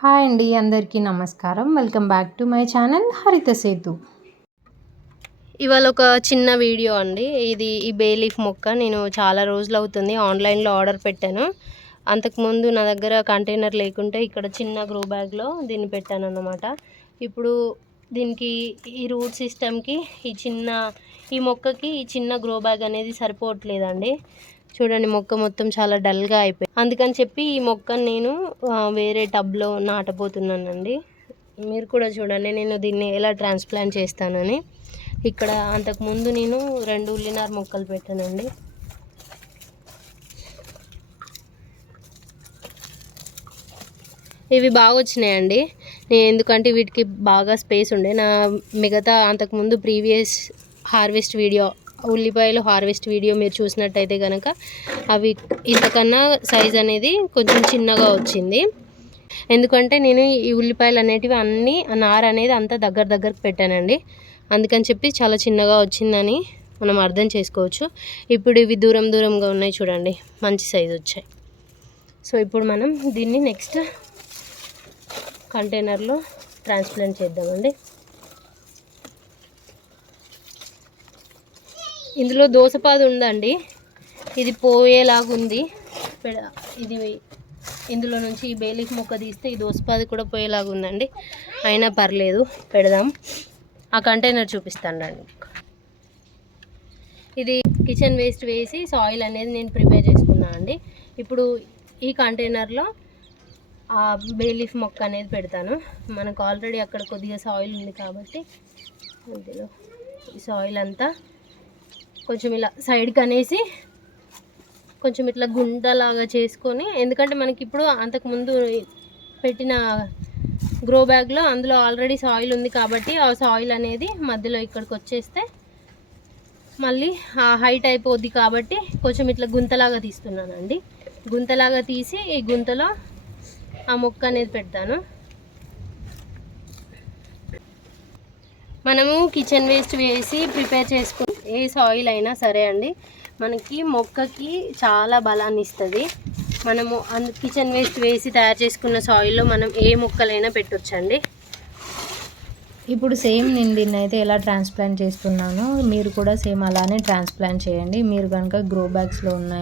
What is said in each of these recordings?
Hi అండి అందరికీ నమస్కారం. Welcome back to my channel Haritha Sethu. ఇవాళ ఒక చిన్న వీడియో అండి. ఇది ఈ బేలీఫ్ మొక్క. నేను చాలా రోజులు అవుతుంది ఆన్లైన్లో ఆర్డర్ పెట్టాను. అంతకుముందు నా దగ్గర కంటైనర్ లేకుంటే ఇక్కడ చిన్న గ్రో బ్యాగ్లో దీన్ని పెట్టాను అన్నమాట ఇప్పుడు దీనికి ఈ రూట్ సిస్టమ్కి ఈ చిన్న ఈ మొక్కకి ఈ చిన్న గ్రో బ్యాగ్ అనేది సరిపోవట్లేదండి. చూడండి మొక్క మొత్తం చాలా డల్గా అయిపోయింది. అందుకని చెప్పి ఈ మొక్కను నేను వేరే టబ్లో నాటబోతున్నానండి. మీరు కూడా చూడండి నేను దీన్ని ఎలా ట్రాన్స్ప్లాంట్ చేస్తానని. ఇక్కడ అంతకుముందు నేను రెండు ఉల్లినార్ మొక్కలు పెట్టానండి. ఇవి బాగా వచ్చినాయండి. నేను ఎందుకంటే వీటికి బాగా స్పేస్ ఉండే. నా మిగతా అంతకుముందు ప్రీవియస్ హార్వెస్ట్ వీడియో ఉల్లిపాయలు హార్వెస్ట్ వీడియో మీరు చూసినట్టయితే కనుక అవి ఇంతకన్నా సైజ్ అనేది కొంచెం చిన్నగా వచ్చింది. ఎందుకంటే నేను ఈ ఉల్లిపాయలు అనేటివి అన్నీ నార అనేది అంతా దగ్గర దగ్గరకు పెట్టానండి. అందుకని చెప్పి చాలా చిన్నగా వచ్చిందని మనం అర్థం చేసుకోవచ్చు. ఇప్పుడు ఇవి దూరం దూరంగా ఉన్నాయి చూడండి మంచి సైజు వచ్చాయి. సో ఇప్పుడు మనం దీన్ని నెక్స్ట్ కంటైనర్లో ట్రాన్స్ప్లాంట్ చేద్దామండి. ఇందులో దోసపాదు ఉందండి. ఇది పోయేలాగా ఉంది. ఇది ఇందులో నుంచి ఈ బేలికి మొక్క తీస్తే ఈ దోసపాది కూడా పోయేలాగా ఉందండి. అయినా పర్లేదు పెడదాం. ఆ కంటైనర్ చూపిస్తాను రండి. ఇది కిచెన్ వేస్ట్ వేసి సాయిల్ అనేది నేను ప్రిపేర్ చేసుకున్నాను అండి. ఇప్పుడు ఈ కంటైనర్లో ఆ బేలీఫ్ మొక్క అనేది పెడతాను. మనకు ఆల్రెడీ అక్కడ కొద్దిగా సాయిల్ ఉంది కాబట్టి ఇందులో ఈ సాయిల్ అంతా కొంచెం ఇలా సైడ్కి అనేసి కొంచెం ఇట్లా గుండలాగా చేసుకొని ఎందుకంటే మనకి ఇప్పుడు అంతకుముందు పెట్టిన గ్రో బ్యాగ్లో అందులో ఆల్రెడీ సాయిల్ ఉంది కాబట్టి ఆ సాయిల్ అనేది మధ్యలో ఇక్కడికి వచ్చేస్తే మళ్ళీ ఆ హైట్ అయిపోద్ది కాబట్టి కొంచెం ఇట్లా గుంతలాగా తీస్తున్నానండి. గుంతలాగా తీసి ఈ గుంతలో ఆ మొక్క అనేది పెడతాను. మనము కిచెన్ వేస్ట్ వేసి ప్రిపేర్ చేసుకు ఏ సాయిల్ అయినా సరే అండి మనకి మొక్కకి చాలా బలాన్ని ఇస్తుంది. మనము అందు కిచెన్ వేస్ట్ వేసి తయారు చేసుకున్న సాయిల్లో మనం ఏ మొక్కలైనా పెట్టొచ్చండి. ఇప్పుడు సేమ్ నేను దీన్ని అయితే ఎలా ట్రాన్స్ప్లాంట్ చేస్తున్నానో మీరు కూడా సేమ్ అలానే ట్రాన్స్ప్లాంట్ చేయండి. మీరు కనుక గ్రో బ్యాగ్స్లో ఉన్న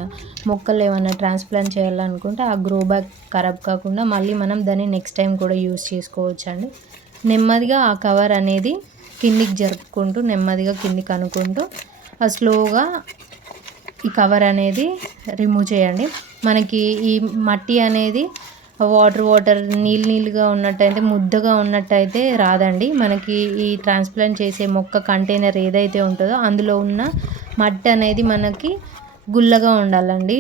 మొక్కలు ఏమైనా ట్రాన్స్ప్లాంట్ చేయాలనుకుంటే ఆ గ్రో బ్యాగ్ ఖరాబ్ కాకుండా మళ్ళీ మనం దాన్ని నెక్స్ట్ టైం కూడా యూస్ చేసుకోవచ్చు అండి నెమ్మదిగా ఆ కవర్ అనేది కిందికి జరుపుకుంటూ నెమ్మదిగా కిందికి అనుకుంటూ ఆ స్లోగా ఈ కవర్ అనేది రిమూవ్ చేయండి. మనకి ఈ మట్టి అనేది వాటర్ వాటర్ నీళ్ళు నీళ్ళుగా ఉన్నట్టయితే ముద్దగా ఉన్నట్టయితే రాదండి. మనకి ఈ ట్రాన్స్ప్లాంట్ చేసే మొక్క కంటైనర్ ఏదైతే ఉంటుందో అందులో ఉన్న మట్టి అనేది మనకి గుల్లగా ఉండాలండి.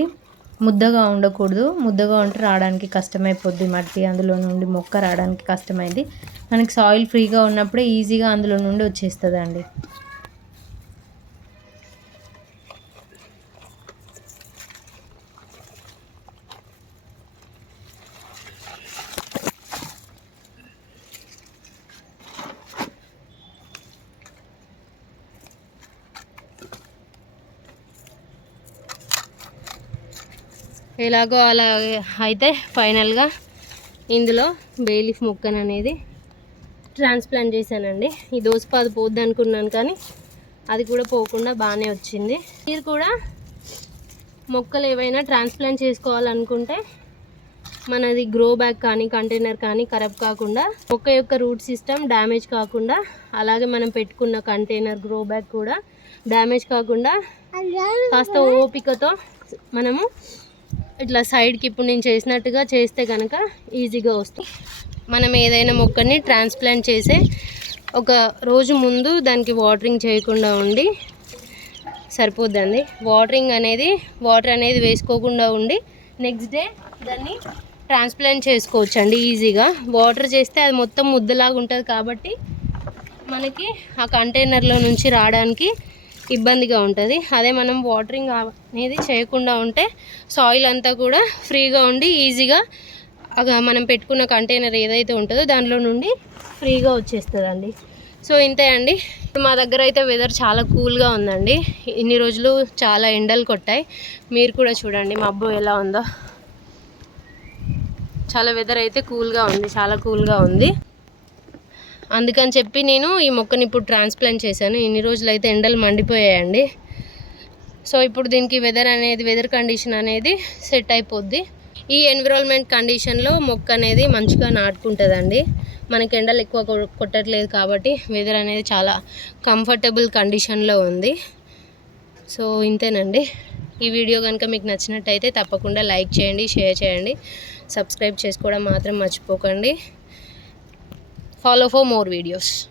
ముద్దగా ఉండకూడదు. ముద్దగా ఉంటే రావడానికి కష్టమైపోద్ది మట్టి అందులో నుండి మొక్క రావడానికి కష్టమైంది. మనకి సాయిల్ ఫ్రీగా ఉన్నప్పుడే ఈజీగా అందులో నుండి వచ్చేస్తుందండి. ఎలాగో అలా అయితే ఫైనల్గా ఇందులో బేలీఫ్ మొక్కను అనేది ట్రాన్స్ప్లాంట్ చేశానండి. ఈ దోసపాదు పోద్ది అనుకున్నాను కానీ అది కూడా పోకుండా బాగానే వచ్చింది. మీరు కూడా మొక్కలు ఏవైనా ట్రాన్స్ప్లాంట్ చేసుకోవాలనుకుంటే మనది గ్రో బ్యాగ్ కానీ కంటైనర్ కానీ కరప్ కాకుండా మొక్క యొక్క రూట్ సిస్టమ్ డ్యామేజ్ కాకుండా అలాగే మనం పెట్టుకున్న కంటైనర్ గ్రో బ్యాగ్ కూడా డ్యామేజ్ కాకుండా కాస్త ఓపికతో మనము ఇట్లా సైడ్కి ఇప్పుడు నేను చేసినట్టుగా చేస్తే కనుక ఈజీగా వస్తుంది. మనం ఏదైనా మొక్కని ట్రాన్స్ప్లాంట్ చేసే ఒక రోజు ముందు దానికి వాటరింగ్ చేయకుండా ఉండి సరిపోద్దండి. వాటరింగ్ అనేది వాటర్ అనేది వేసుకోకుండా ఉండి నెక్స్ట్ డే దాన్ని ట్రాన్స్ప్లాంట్ చేసుకోవచ్చు అండి ఈజీగా వాటర్ చేస్తే అది మొత్తం ముద్దలాగా ఉంటుంది కాబట్టి మనకి ఆ కంటైనర్లో నుంచి రావడానికి ఇబ్బందిగా ఉంటుంది. అదే మనం వాటరింగ్ అనేది చేయకుండా ఉంటే సాయిల్ అంతా కూడా ఫ్రీగా ఉండి ఈజీగా అగ- మనం పెట్టుకున్న కంటైనర్ ఏదైతే ఉంటుందో దానిలో నుండి ఫ్రీగా వచ్చేస్తుందండి. సో ఇంతే అండి. మా దగ్గర అయితే వెదర్ చాలా కూల్గా ఉందండి. ఇన్ని రోజులు చాలా ఎండలు కొట్టాయి. మీరు కూడా చూడండి మబ్బు ఎలా ఉందో. చాలా వెదర్ అయితే కూల్గా ఉంది చాలా కూల్గా ఉంది. అందుకని చెప్పి నేను ఈ మొక్కని ఇప్పుడు ట్రాన్స్ప్లాంట్ చేశాను. ఇన్ని రోజులు అయితే ఎండలు మండిపోయాయండి. సో ఇప్పుడు దీనికి వెదర్ అనేది వెదర్ కండిషన్ అనేది సెట్ అయిపోద్ది. ఈ ఎన్విరాన్మెంట్ కండిషన్లో మొక్క అనేది మంచిగా నాటుకుంటుందండి. మనకి ఎండలు ఎక్కువ కొట్టట్లేదు కాబట్టి వెదర్ అనేది చాలా కంఫర్టబుల్ కండిషన్లో ఉంది. సో ఇంతేనండి. ఈ వీడియో కనుక మీకు నచ్చినట్టయితే తప్పకుండా లైక్ చేయండి షేర్ చేయండి. సబ్స్క్రైబ్ చేసుకోవడం మాత్రం మర్చిపోకండి. follow for more videos.